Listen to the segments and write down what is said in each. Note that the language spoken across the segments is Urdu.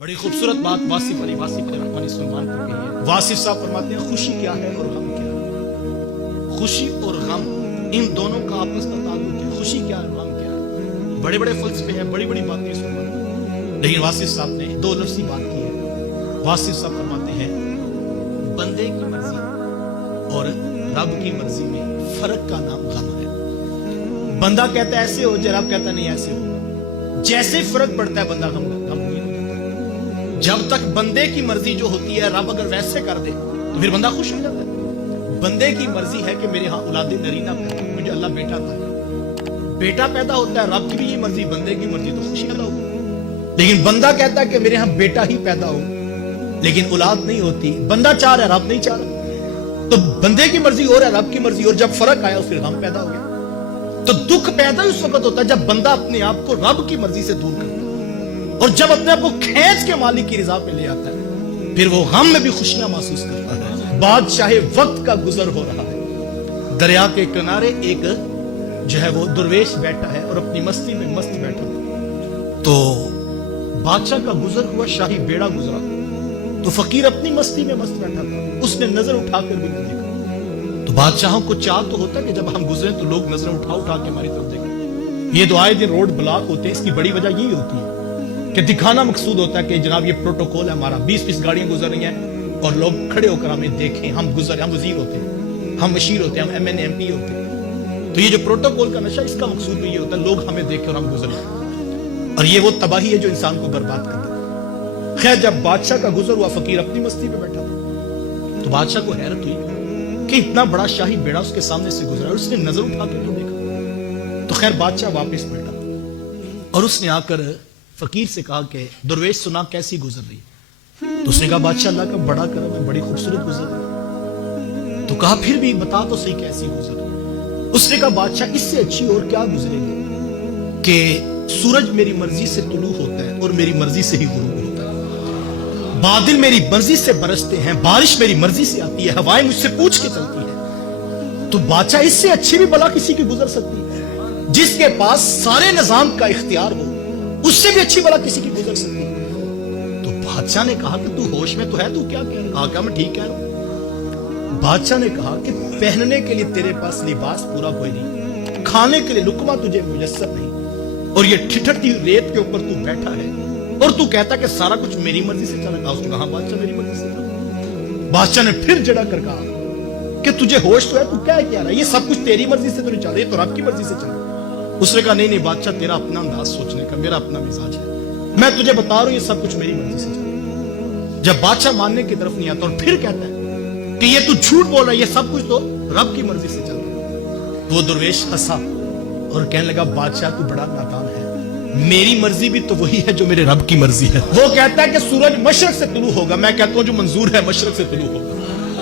بڑی خوبصورت بات واصف علی رحمانی سلمان پر کہی ہے۔ واصف صاحب فرماتے ہیں خوشی کیا ہے اور غم کیا ہے۔ خوشی اور غم ان دونوں کا آپس کا تعلق ہے۔ خوشی کیا ہے، غم کیا ہے۔ بڑے بڑے فلسفے ہیں، بڑی بڑی باتیں سلمان، لیکن واصف صاحب نے دو لفظی بات کی ہے۔ واصف صاحب فرماتے ہیں بندے کی مرضی اور رب کی مرضی میں فرق کا نام غم ہے۔ بندہ کہتا ہے ایسے ہو جائے، رب کہتا نہیں ایسے ہو۔ جیسے فرق پڑتا ہے بندہ غم نہیں ہوتا۔ جب تک بندے کی مرضی جو ہوتی ہے رب اگر ویسے کر دے تو پھر بندہ خوش ہو جاتا ہے۔ بندے کی مرضی ہے کہ میرے ہاں اولاد نرینہ پیدا ہو، مجھے اللہ بیٹا عطا، بیٹا پیدا ہوتا ہے، رب کی بھی یہ مرضی، بندے کی مرضی تو خوشی پیدا ہوگی۔ لیکن بندہ کہتا ہے کہ میرے ہاں بیٹا ہی پیدا ہو لیکن اولاد نہیں ہوتی، بندہ چاہ رہا ہے رب نہیں چاہ رہا، تو بندے کی مرضی اور ہے رب کی مرضی، اور جب فرق آیا پھر غم پیدا ہو گیا۔ تو دکھ پیدا اس وقت ہوتا ہے جب بندہ اپنے آپ کو رب کی مرضی سے دور کرتا ہے، اور جب اپنے آپ کو کھینچ کے مالک کی رضا پہ لے آتا ہے پھر وہ غم میں بھی خوشیاں محسوس کرتا ہے۔ بادشاہ وقت کا گزر ہو رہا ہے، دریا کے کنارے ایک جو ہے وہ درویش بیٹھا ہے اور اپنی مستی میں مست بیٹھا ہے۔ تو بادشاہ کا گزر ہوا، شاہی بیڑا گزرا، تو فقیر اپنی مستی میں مست بیٹھا تھا، اس نے نظر اٹھا کر بھی نہ دیکھا۔ تو بادشاہوں کو چاہ تو ہوتا ہے کہ جب ہم گزریں تو لوگ نظر اٹھا کے ہماری طرف دیکھیں۔ یہ تو آئے دن روڈ بلاک ہوتے ہیں، اس کی بڑی وجہ یہی ہوتی ہے کہ دکھانا مقصود ہوتا ہے کہ جناب یہ پروٹوکول ہے ہمارا، 20 گاڑیاں گزر رہی ہیں اور لوگ کھڑے ہو کر ہمیں دیکھیں، ہم گزر، ہم وزیر ہوتے ہیں، ہم مشیر ہوتے ہیں، ہم ایم پی ہوتے ہیں۔ تو یہ جو پروٹوکول کا نشہ، اس کا مقصود بھی یہ ہوتا ہے لوگ ہمیں دیکھیں اور ہم گزریں، اور یہ وہ تباہی ہے جو انسان کو برباد کرتا ہے۔ خیر جب بادشاہ کا گزر ہوا، فقیر اپنی مستی پہ بیٹھا تھا، تو بادشاہ کو حیرت ہوئی کہ اتنا بڑا شاہی بیڑا اس کے سامنے سے گزرا اور اس نے نظر اٹھا کے نہیں دیکھا۔ تو خیر بادشاہ واپس بیٹھا اور اس نے آ کر فقیر سے کہا کہ درویش سنا کیسی گزر رہی؟ تو اس نے کہا بادشاہ اللہ کا بڑا کرم ہے، بڑی خوبصورت گزر رہی۔ تو کہا پھر بھی بتا تو صحیح کیسی گزر رہی؟ اس نے کہا بادشاہ اس سے اچھی اور کیا گزرے گی کہ سورج میری مرضی سے طلوع ہوتا ہے اور میری مرضی سے ہی غروب ہوتا ہے، بادل میری مرضی سے برستے ہیں، بارش میری مرضی سے آتی ہے، ہوائیں مجھ سے پوچھ کے چلتی ہیں۔ تو بادشاہ اس سے اچھی بھی بلا کسی کی گزر سکتی ہے، جس کے پاس سارے نظام کا اختیار ہو اس سے بھی اچھی بلا کسی کی گزر سکتی ہے۔ تو بادشاہ نے کہا کہ تو ہوش میں تو ہے، تو کیا کہہ رہا؟ کہا کہ میں ٹھیک کہہ رہا ہوں۔ بادشاہ نے کہا کہ پہننے کے لیے تیرے پاس لباس پورا کوئی نہیں، کھانے کے لیے لقمہ تجھے میسر نہیں، اور یہ ٹھٹھرتی ریت کے اوپر تو بیٹھا ہے اور تو کہتا کہ سارا کچھ میری مرضی سے چل رہا ہے۔ کہا بادشاہ میری مرضی سے چل۔ بادشاہ نے پھر جڑا کر کہا کہ تجھے ہوش تو ہے، تو کیا کہہ رہا ہے؟ یہ سب کچھ تیری مرضی سے تو نہیں چل رہا، یہ تو رب کی مرضی سے چل رہا ہے۔ اس نے کہا نہیں بادشاہ، تیرا اپنا انداز سوچنے کا، میرا اپنا مزاج ہے، میں تجھے بتا رہا ہوں یہ سب کچھ میری مرضی سے چل رہا ہے۔ جب بادشاہ ماننے کی طرف نہیں آتا اور پھر کہتا ہے کہ یہ تو جھوٹ بول رہا ہے، یہ سب کچھ تو رب کی مرضی سے چل رہا ہے، وہ درویش ہنسا اور کہنے لگا بادشاہ تو بڑا نادان ہے، میری مرضی بھی تو وہی ہے جو میرے رب کی مرضی ہے۔ وہ کہتا ہے کہ سورج مشرق سے طلوع ہوگا، میں کہتا ہوں جو منظور ہے مشرق سے طلوع ہوگا۔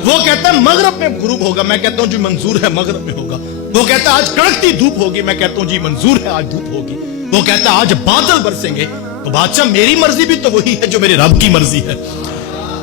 وہ کہتا ہے مغرب میں غروب ہوگا، میں کہتا ہوں جو منظور ہے مغرب میں ہوگا۔ وہ کہتا ہے آج کڑکتی دھوپ ہوگی، میں کہتا ہوں جی منظور ہے آج دھوپ ہوگی۔ وہ کہتا ہے آج بادل برسیں گے، تو بادشاہ میری مرضی بھی تو وہی ہے جو میرے رب کی مرضی ہے۔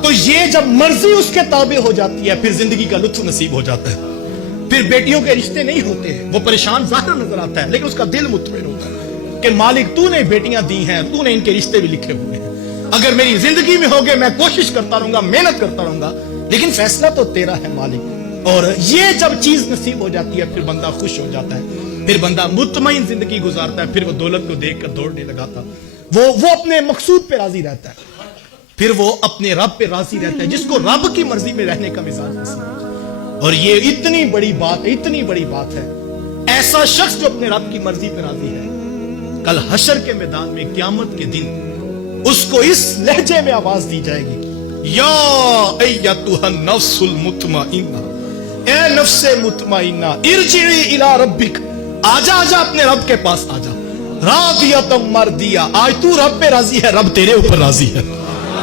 تو یہ جب مرضی اس کے تابع ہو جاتی ہے پھر زندگی کا لطف نصیب ہو جاتا ہے۔ پھر بیٹیوں کے رشتے نہیں ہوتے، وہ پریشان ظاہر نظر آتا ہے لیکن اس کا دل مطمئن ہوتا ہے کہ مالک تو نے بیٹیاں دی ہیں، تو نے ان کے رشتے بھی لکھے ہوئے ہیں، اگر میری زندگی میں ہوگے میں کوشش کرتا رہوں گا، محنت کرتا رہوں گا، لیکن فیصلہ تو تیرا ہے مالک۔ اور یہ جب چیز نصیب ہو جاتی ہے پھر بندہ خوش ہو جاتا ہے، پھر بندہ مطمئن زندگی گزارتا ہے، پھر وہ دولت کو دیکھ کر دوڑنے لگاتا، وہ اپنے مقصود پہ راضی رہتا ہے، پھر وہ اپنے رب پہ راضی رہتا ہے جس کو رب کی مرضی میں رہنے کا مزاج نصیب ہے۔ اور یہ اتنی بڑی بات ہے، اتنی بڑی بات ہے، ایسا شخص جو اپنے رب کی مرضی پہ راضی ہے، کل حشر کے میدان میں قیامت کے دن اس کو اس لہجے میں آواز دی جائے گی، یا ایتھا النفس المطمئنہ، اے نفس مطمئنہ، ارجعی الی ربک، آجا اپنے رب کے پاس آجا، راضیۃ مرضیہ، آج تو رب پہ راضی ہے، رب تیرے اوپر راضی ہے،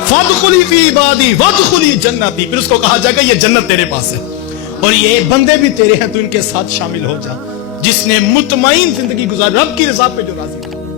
فادخلی فی عبادی وادخلی جنتی، پھر اس کو کہا جائے گا یہ جنت تیرے پاس ہے اور یہ بندے بھی تیرے ہیں، تو ان کے ساتھ شامل ہو جا، جس نے مطمئن زندگی گزاری، رب کی رضا پہ جو راضی